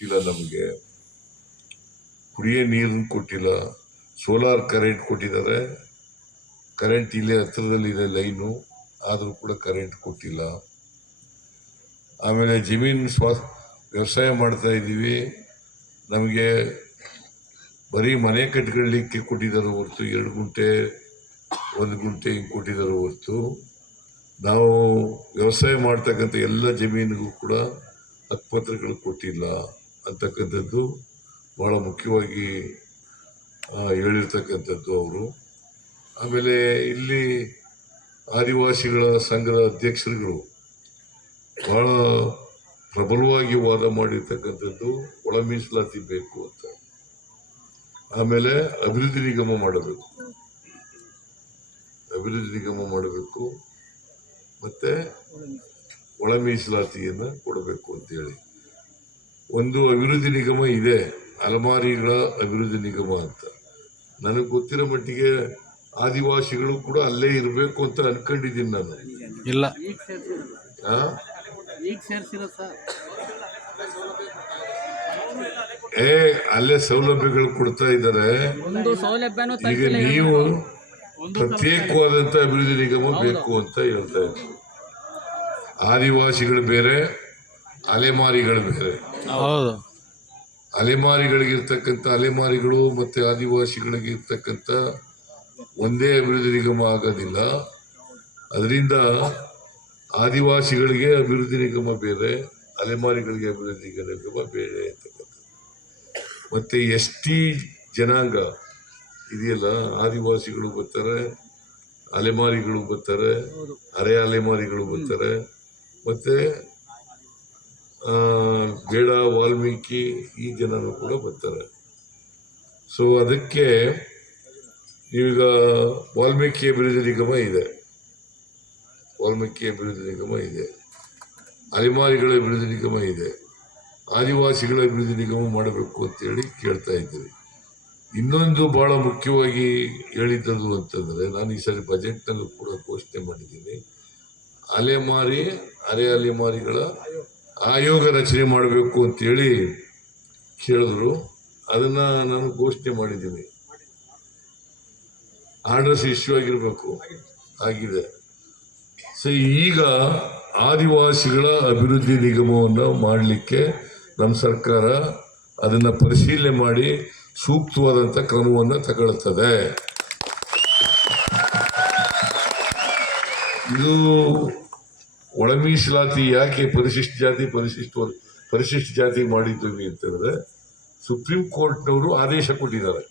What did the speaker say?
ಕೊಟ್ಟಿಲ್ಲ, ನಮಗೆ ಕುಡಿಯೋ ನೀರನ್ನು ಕೊಟ್ಟಿಲ್ಲ. ಸೋಲಾರ್ ಕರೆಂಟ್ ಕೊಟ್ಟಿದ್ದಾರೆ, ಕರೆಂಟ್ ಇಲ್ಲೇ ಹತ್ರದಲ್ಲಿದೆ ಲೈನು, ಆದರೂ ಕೂಡ ಕರೆಂಟ್ ಕೊಟ್ಟಿಲ್ಲ. ಆಮೇಲೆ ಜಮೀನು ವ್ಯವಸಾಯ ಮಾಡ್ತಾ ಇದ್ದೀವಿ, ನಮಗೆ ಬರೀ ಮನೆ ಕಟ್ಕೊಳ್ಳಿಕ್ಕೆ ಕೊಟ್ಟಿದ್ದಾರೆ ಹೊರತು 2 ಗುಂಟೆ 1 ಗುಂಟೆ ಹಿಂಗೆ ಕೊಟ್ಟಿದ್ದಾರೆ ಹೊರತು ನಾವು ವ್ಯವಸಾಯ ಮಾಡ್ತಕ್ಕಂಥ ಎಲ್ಲ ಜಮೀನಿಗೂ ಕೂಡ ಹಕ್ಕುಪತ್ರಗಳು ಕೊಟ್ಟಿಲ್ಲ ಅಂತಕ್ಕಂಥದ್ದು ಬಹಳ ಮುಖ್ಯವಾಗಿ ಹೇಳಿರ್ತಕ್ಕಂಥದ್ದು ಅವರು. ಆಮೇಲೆ ಇಲ್ಲಿ ಆದಿವಾಸಿಗಳ ಸಂಘದ ಅಧ್ಯಕ್ಷರುಗಳು ಬಹಳ ಪ್ರಬಲವಾಗಿ ವಾದ ಮಾಡಿರ್ತಕ್ಕಂಥದ್ದು ಒಳ ಮೀಸಲಾತಿ ಬೇಕು ಅಂತ. ಆಮೇಲೆ ಅಭಿವೃದ್ಧಿ ನಿಗಮ ಮಾಡಬೇಕು, ಮತ್ತೆ ಒಳ ಮೀಸಲಾತಿಯನ್ನು ಕೊಡಬೇಕು ಅಂತೇಳಿ ಒಂದು ಅಭಿವೃದ್ಧಿ ನಿಗಮ ಇದೆ, ಅಲೆಮಾರಿಗಳ ಅಭಿವೃದ್ಧಿ ನಿಗಮ ಅಂತ. ನನಗೆ ಗೊತ್ತಿರೋ ಮಟ್ಟಿಗೆ ಆದಿವಾಸಿಗಳು ಕೂಡ ಅಲ್ಲೇ ಇರಬೇಕು ಅಂತ ಅನ್ಕೊಂಡಿದ್ದೀನಿ ನಾನು. ಇಲ್ಲ, ಅಲ್ಲೇ ಸೌಲಭ್ಯಗಳು ಕೊಡ್ತಾ ಇದ್ದಾರೆ. ಈಗ ನೀವು ಪ್ರತ್ಯೇಕವಾದಂತ ಅಭಿವೃದ್ಧಿ ನಿಗಮ ಬೇಕು ಅಂತ ಹೇಳ್ತಾ ಇದ್ರು. ಆದಿವಾಸಿಗಳು ಬೇರೆ, ಅಲೆಮಾರಿಗಳು ಬೇರೆ. ಅಲೆಮಾರಿಗಳಿಗಿರ್ತಕ್ಕಂಥ ಅಲೆಮಾರಿಗಳು ಮತ್ತೆ ಆದಿವಾಸಿಗಳಿಗೆ ಇರ್ತಕ್ಕಂಥ ಒಂದೇ ಅಭಿವೃದ್ಧಿ ನಿಗಮ ಆಗೋದಿಲ್ಲ. ಅದರಿಂದ ಆದಿವಾಸಿಗಳಿಗೆ ಅಭಿವೃದ್ಧಿ ನಿಗಮ ಬೇರೆ, ಅಲೆಮಾರಿಗಳಿಗೆ ಅಭಿವೃದ್ಧಿ ನಿಗಮ ಬೇರೆ ಅಂತಕ್ಕಂಥದ್ದು. ಮತ್ತೆ ST ಜನಾಂಗ ಇದೆಯಲ್ಲ, ಆದಿವಾಸಿಗಳು ಬರ್ತಾರೆ, ಅಲೆಮಾರಿಗಳು ಬರ್ತಾರೆ, ಅರೆ ಅಲೆಮಾರಿಗಳು ಬರ್ತಾರೆ, ಮತ್ತೆ ಬೇಡ ವಾಲ್ಮೀಕಿ ಈ ಜನರು ಕೂಡ ಬರ್ತಾರೆ. ಸೊ ಅದಕ್ಕೆ ನೀವೀಗ ವಾಲ್ಮೀಕಿ ಅಭಿವೃದ್ಧಿ ನಿಗಮ ಇದೆ, ಅಲೆಮಾರಿಗಳ ಅಭಿವೃದ್ಧಿ ನಿಗಮ ಇದೆ, ಆದಿವಾಸಿಗಳ ಅಭಿವೃದ್ಧಿ ನಿಗಮ ಮಾಡಬೇಕು ಅಂತೇಳಿ ಕೇಳ್ತಾ ಇದ್ದೀವಿ. ಇನ್ನೊಂದು ಬಹಳ ಮುಖ್ಯವಾಗಿ ಹೇಳಿದ್ದದು ಅಂತಂದರೆ, ನಾನು ಈ ಸರಿ ಬಜೆಟ್ನಲ್ಲೂ ಕೂಡ ಘೋಷಣೆ ಮಾಡಿದ್ದೀನಿ, ಅಲೆಮಾರಿ ಅರೆ ಅಲೆಮಾರಿಗಳ ಆಯೋಗ ರಚನೆ ಮಾಡಬೇಕು ಅಂತೇಳಿ ಕೇಳಿದ್ರು. ಅದನ್ನು ನಾನು ಘೋಷಣೆ ಮಾಡಿದ್ದೀನಿ. ಆರ್ಡರ್ಸ್ ಇಶ್ಯೂ ಆಗಿದೆ. ಸೊ ಈಗ ಆದಿವಾಸಿಗಳ ಅಭಿವೃದ್ಧಿ ನಿಗಮವನ್ನು ಮಾಡಲಿಕ್ಕೆ ನಮ್ಮ ಸರ್ಕಾರ ಅದನ್ನು ಪರಿಶೀಲನೆ ಮಾಡಿ ಸೂಕ್ತವಾದಂಥ ಕ್ರಮವನ್ನು ತಗೊಳ್ಳುತ್ತದೆ. ಇದು ಒಳ ಮೀಸಲಾತಿ ಯಾಕೆ ಪರಿಶಿಷ್ಟ ಜಾತಿ ಮಾಡಿದ್ದೀವಿ ಅಂತಂದರೆ, ಸುಪ್ರೀಂ ಕೋರ್ಟ್ನವರು ಆದೇಶ ಕೊಟ್ಟಿದ್ದಾರೆ.